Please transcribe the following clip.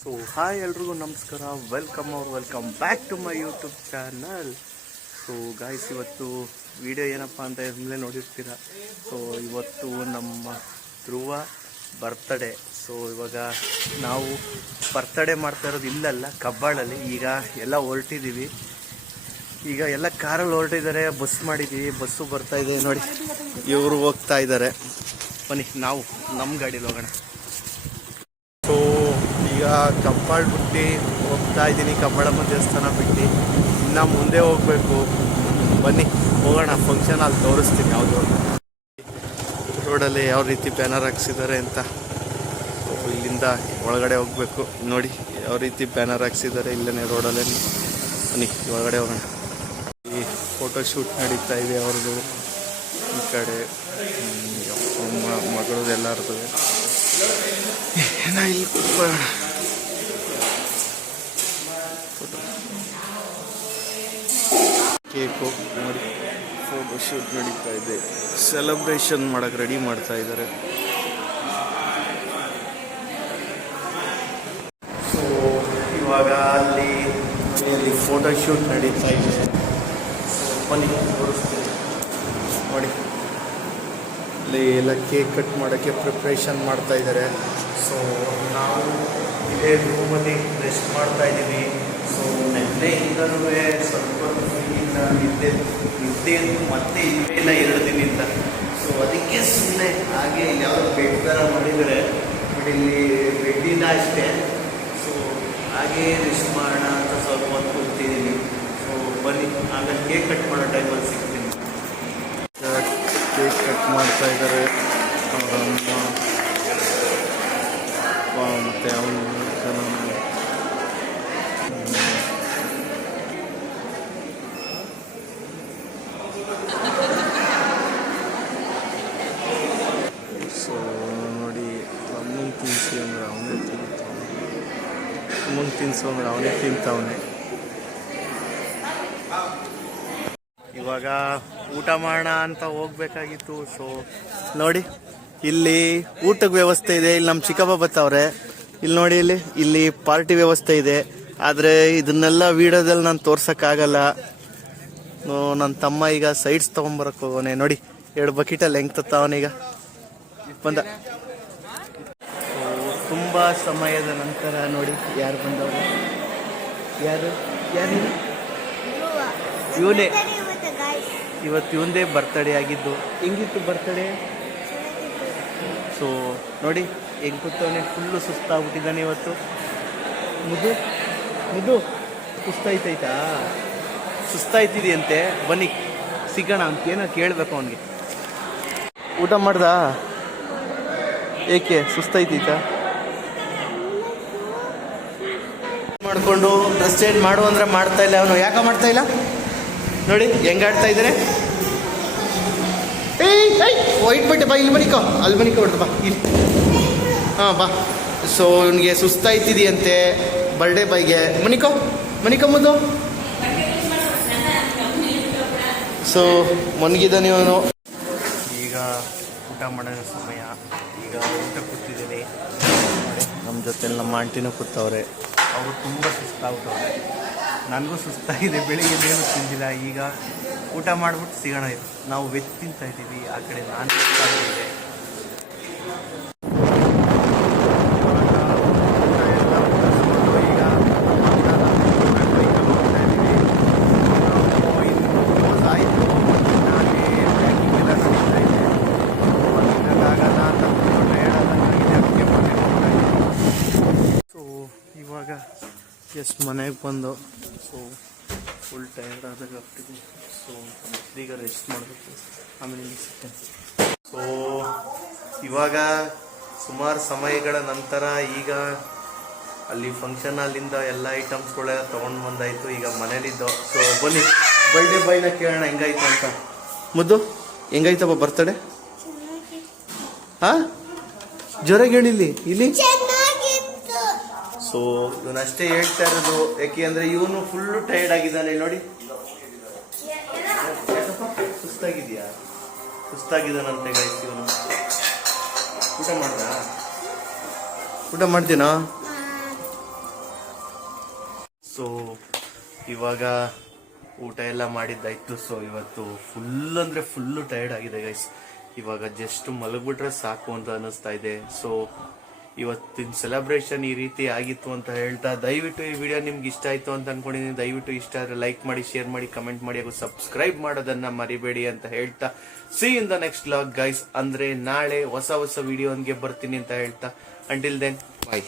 So hi ಎಲ್ರಿಗೂ ನಮಸ್ಕಾರ, welcome back to my YouTube channel. So guys, ಇವತ್ತು video ಏನಪ್ಪ ಅಂತ ಮೇಲೆ ನೋಡಿರ್ತೀರ. ಸೊ ಇವತ್ತು ನಮ್ಮ ಧ್ರುವ ಬರ್ತಡೇ. ಸೊ ಇವಾಗ ನಾವು ಬರ್ತಡೇ ಮಾಡ್ತಾ ಇರೋದು ಇಲ್ಲಲ್ಲ, ಕಬ್ಬಾಳಲ್ಲಿ. ಈಗ ಎಲ್ಲ ಹೊರಟಿದ್ದೀವಿ, ಈಗ ಎಲ್ಲ ಕಾರಲ್ಲಿ ಹೊರಟಿದ್ದಾರೆ, ಬಸ್ ಮಾಡಿದ್ದೀವಿ, ಬಸ್ಸು ಬರ್ತಾ ಇದೆ ನೋಡಿ. ಇವರು ಹೋಗ್ತಾ ಇದ್ದಾರೆ, ಬನ್ನಿ ನಾವು ನಮ್ಮ ಗಾಡೀಲಿ ಹೋಗೋಣ. ಸೊ ಈಗ ಕಬ್ಬಾಳ ಬಿಟ್ಟು ಹೋಗ್ತಾ ಇದ್ದೀನಿ, ಕಬ್ಬಾಳಮ್ಮ ದೇವಸ್ಥಾನ ಬಿಟ್ಟು ಇನ್ನು ಮುಂದೆ ಹೋಗಬೇಕು. ಬನ್ನಿ ಹೋಗೋಣ, ಫಂಕ್ಷನ್ ಅಲ್ಲಿ ತೋರಿಸ್ತೀನಿ ಯಾವುದು ರೋಡಲ್ಲಿ ಯಾವ ರೀತಿ ಬ್ಯಾನರ್ ಹಾಕ್ಸಿದ್ದಾರೆ ಅಂತ. ಇಲ್ಲಿಂದ ಒಳಗಡೆ ಹೋಗಬೇಕು, ನೋಡಿ ಯಾವ ರೀತಿ ಬ್ಯಾನರ್ ಹಾಕ್ಸಿದ್ದಾರೆ ಇಲ್ಲೇ ರೋಡಲ್ಲೇ. ಬನ್ನಿ ಒಳಗಡೆ ಹೋಗೋಣ. ಈ ಫೋಟೋ ಶೂಟ್ ನಡೀತಾ ಇದೆ ಅವ್ರದ್ದು, ಈ ಕಡೆ ಮಗಳದು ಎಲ್ಲರದು. ಇಲ್ಲಿ ಕೂತ್ಕೊಳ್ಳೋಣ, ಕೇಕು ನೋಡಿ, ಫೋಟೋ ಶೂಟ್ ನಡೀತಾ ಇದೆ, ಸೆಲೆಬ್ರೇಷನ್ ಮಾಡಕ್ಕೆ ರೆಡಿ ಮಾಡ್ತಾ ಇದ್ದಾರೆ. ಸೊ ಇವಾಗ ಅಲ್ಲಿ ಫೋಟೋ ಶೂಟ್ ನಡೀತಾ ಇದೆ. ಬನ್ನಿ ತೋರಿಸ್ತೀನಿ ನೋಡಿ. ಅಲ್ಲಿ ಎಲ್ಲ ಕೇಕ್ ಕಟ್ ಮಾಡೋಕ್ಕೆ ಪ್ರಿಪ್ರೇಷನ್ ಮಾಡ್ತಾ ಇದ್ದಾರೆ. ಸೊ ನಾವು ಇದೇ ರೂಮಲ್ಲಿ ರೆಸ್ಟ್ ಮಾಡ್ತಾ ಇದ್ದೀವಿ. ಸೊ ನಿನ್ನೆಯಿಂದಲೂ ಸ್ವಲ್ಪ ನಿದ್ದೆ ಮತ್ತೆ ಇವೆಲ್ಲ 2 ದಿನದಿಂದ. ಸೊ ಅದಕ್ಕೆ ಸುಮ್ಮನೆ ಹಾಗೆ ಯಾವುದೋ ಬೆಡ್ ಥರ ಮಾಡಿದರೆ, ಬಟ್ ಇಲ್ಲಿ ಬೆಡ್ಡಿಲ್ಲ ಅಷ್ಟೇ. ಸೊ ಹಾಗೆ ರೆಸ್ಟ್ ಮಾಡೋಣ ಅಂತ ಸ್ವಲ್ಪ ಹೊತ್ತು ಕೂತಿದ್ದೀನಿ. ಸೊ ಬನ್ನಿ, ಆಮೇಲೆ ಕೇಕ್ ಕಟ್ ಮಾಡೋ ಟೈಮಲ್ಲಿ ಸಿಗ್ತೀನಿ. ಕೇಕ್ ಕಟ್ ಮಾಡ್ತಾ ಇದ್ದಾರೆ ಅವರಮ್ಮ ಮತ್ತು ಅವನು. ಸೊ ನೋಡಿ, ಅಮ್ಮನ ತಿನ್ಸಿ ಅಂದ್ರೆ ಅವನೇ ತಿಂತಾವನೆ, ಅಮ್ಮನ ತಿನ್ಸು ಅಂದ್ರೆ ಅವನೇ ತಿಂತಾವನೆ. ಇವಾಗ ಊಟ ಮಾಡೋಣ ಅಂತ ಹೋಗ್ಬೇಕಾಗಿತ್ತು. ಸೊ ನೋಡಿ, ಇಲ್ಲಿ ಊಟಕ್ಕೆ ವ್ಯವಸ್ಥೆ ಇದೆ. ಇಲ್ಲಿ ನಮ್ಮ ಚಿಕ್ಕಪ್ಪ ಬರ್ತಾವ್ರೆ. ಇಲ್ಲಿ ನೋಡಿ, ಇಲ್ಲಿ ಪಾರ್ಟಿ ವ್ಯವಸ್ಥೆ ಇದೆ. ಆದರೆ ಇದನ್ನೆಲ್ಲ ವಿಡಿಯೋದಲ್ಲಿ ನಾನು ತೋರ್ಸೋಕ್ಕಾಗಲ್ಲ. ನನ್ನ ತಮ್ಮ ಈಗ ಸೈಡ್ಸ್ ತೊಗೊಂಬರಕ್ಕೆ ಹೋಗೋನೆ. ನೋಡಿ 2 ಬಕೆಟಲ್ಲಿ ಹೆಂಗೆ ತತ್ತಾವನೀಗ ಬಂದ. ತುಂಬ ಸಮಯದ ನಂತರ ನೋಡಿ ಯಾರು ಬಂದವರು. ಯಾರು ಇವನೇ. ಇವತ್ತು ಇವಂದೇ ಬರ್ತಡೇ ಆಗಿದ್ದು. ಹೆಂಗಿತ್ತು ಬರ್ತಡೇ? ಸೊ ನೋಡಿ ಹೆಂಗೆ ಕೂತವನೇ, ಫುಲ್ಲು ಸುಸ್ತಾಗ್ಬಿಟ್ಟಿದ್ದಾನೆ ಇವತ್ತು. ಮುದ್ದು ಸುಸ್ತಾಯ್ತಿದೆಯಂತೆ. ಬನ್ನಿ ಸಿಗೋಣ ಅಂತ ಏನೋ ಕೇಳಬೇಕು ಅವನಿಗೆ. ಊಟ ಮಾಡ್ದ? ಏಕೆ ಸುಸ್ತಾಯ್ತೈತಾ? ಮಾಡಿಕೊಂಡು ಡ್ರೆಸ್ ಚೇಂಜ್ ಮಾಡು ಅಂದರೆ ಮಾಡ್ತಾ ಇಲ್ಲ ಅವನು. ಯಾಕೆ ಮಾಡ್ತಾ ಇಲ್ಲ ನೋಡಿ, ಹೆಂಗೆ ಆಡ್ತಾ ಇದ್ದಾರೆ. ವೈಟ್ ಬಟ್ಟೆ ಬಾ, ಇಲ್ಲಿ ಮನಿಕೋ, ಅಲ್ಲಿ ಮನಿಕೋ ಬಿಡ್ತು, ಬಾ ಇಲ್ಲಿ. ಹಾಂ ಬಾ. ಸೊ ಇವನಿಗೆ ಸುಸ್ತಾಯ್ತಿದೆಯಂತೆ ಬರ್ಡೇ ಬಾಯ್ಗೆ. ಮನಿಕೋ ಮುದ್ದು. ಸೊ ಮನ್ಗಿದ್ದಾನೆ ಇವನು. ಈಗ ಊಟ ಮಾಡೋ ಸಮಯ. ಈಗ ಊಟ ಕೂತಿದ್ದೀನಿ. ನಮ್ಮ ಜೊತೆ ನಮ್ಮ ಆಂಟಿನೂ ಕೂತವ್ರೆ. ಅವರು ತುಂಬ ಸುಸ್ತಾಗ್ತವ್ರೆ. ನನಗೂ ಸುಸ್ತಾಗಿದೆ, ಬೆಳಿಗ್ಗೆ ಏನು ತಿಂದಿಲ್ಲ. ಈಗ ಊಟ ಮಾಡಿಬಿಟ್ಟು ಸಿಗೋಣ. ನಾವು ವೆಜ್ ತಿಂತಾ ಇದ್ದೀವಿ, ಆ ಕಡೆ ನಾನ್ ವೆಜ್ ಇದೆ. ಸೊ ಇವಾಗ ಎಷ್ಟು ಮನೆಗೆ ಬಂದು, ಸೊ ಫುಲ್ ಟಯರ್ಡ್ ಆದಾಗ ಆಗ್ತಿದೆ. ಸೊ ಈಗ ರೆಸ್ಟ್ ಮಾಡಬೇಕು, ಆಮೇಲೆ ಸಿಗ್ತೇನೆ. ಸೊ ಇವಾಗ ಸುಮಾರು ಸಮಯಗಳ ನಂತರ ಈಗ ಅಲ್ಲಿ ಫಂಕ್ಷನ್ ಅಲ್ಲಿಂದ ಎಲ್ಲ ಐಟಮ್ಸ್ಗಳೆಲ್ಲ ತೊಗೊಂಡು ಬಂದಾಯಿತು. ಈಗ ಮನೇಲಿದ್ದು. ಸೊ ಬನ್ನಿ ಬರ್ಡೇ ಬಾಯ್ನ ಕೇಳೋಣ ಹೆಂಗಾಯ್ತು ಅಂತ. ಮುದ್ದು ಹೆಂಗಾಯ್ತಪ್ಪ ಬರ್ತಡೇ? ಹಾಂ ಜೋರಾಗಿ ಹೇಳಿಲ್ಲಿ ಇಲ್ಲಿ. ಸೊ ಇವನಷ್ಟೇ ಹೇಳ್ತಾ ಇರೋದು, ಯಾಕೆ ಅಂದರೆ ಇವನು ಫುಲ್ಲು ಟಯರ್ಡ್ ಆಗಿದ್ದಾನೆ ನೋಡಿ. ಸುಸ್ತಾಗಿದ್ದಾನಂತೆ ಗಾಯ್ಸ್ ಇವನು. ಊಟ ಮಾಡ್ತೀನಾ? ಸೊ ಇವಾಗ ಊಟ ಎಲ್ಲ ಮಾಡಿದ್ದಾಯ್ತು. ಸೊ ಇವತ್ತು ಫುಲ್ ಅಂದರೆ ಫುಲ್ಲು ಟಯರ್ಡ್ ಆಗಿದೆ ಗೈಸ್. ಇವಾಗ ಜಸ್ಟ್ ಮಲಗ್ಬಿಟ್ರೆ ಸಾಕು ಅಂತ ಅನ್ನಿಸ್ತಾ ಇದೆ. ಸೊ ಇವತ್ತಿನ ಸೆಲೆಬ್ರೇಷನ್ ಈ ರೀತಿ ಆಗಿತ್ತು ಅಂತ ಹೇಳ್ತಾ, ದಯವಿಟ್ಟು ಈ ವಿಡಿಯೋ ನಿಮ್ಗೆ ಇಷ್ಟ ಆಯ್ತು ಅಂತ ಅನ್ಕೊಂಡಿದ್ದೀನಿ. ದಯವಿಟ್ಟು ಇಷ್ಟ ಆದರೆ ಲೈಕ್ ಮಾಡಿ, ಶೇರ್ ಮಾಡಿ, ಕಮೆಂಟ್ ಮಾಡಿ, ಹಾಗೂ ಸಬ್ಸ್ಕ್ರೈಬ್ ಮಾಡೋದನ್ನ ಮರಿಬೇಡಿ ಅಂತ ಹೇಳ್ತಾ, C in the next vlog guys. ಅಂದ್ರೆ ನಾಳೆ ಹೊಸ ವಿಡಿಯೋ ಬರ್ತೀನಿ ಅಂತ ಹೇಳ್ತಾ, ಅಂಟಿಲ್ ದೆನ್ ಬಾಯ್.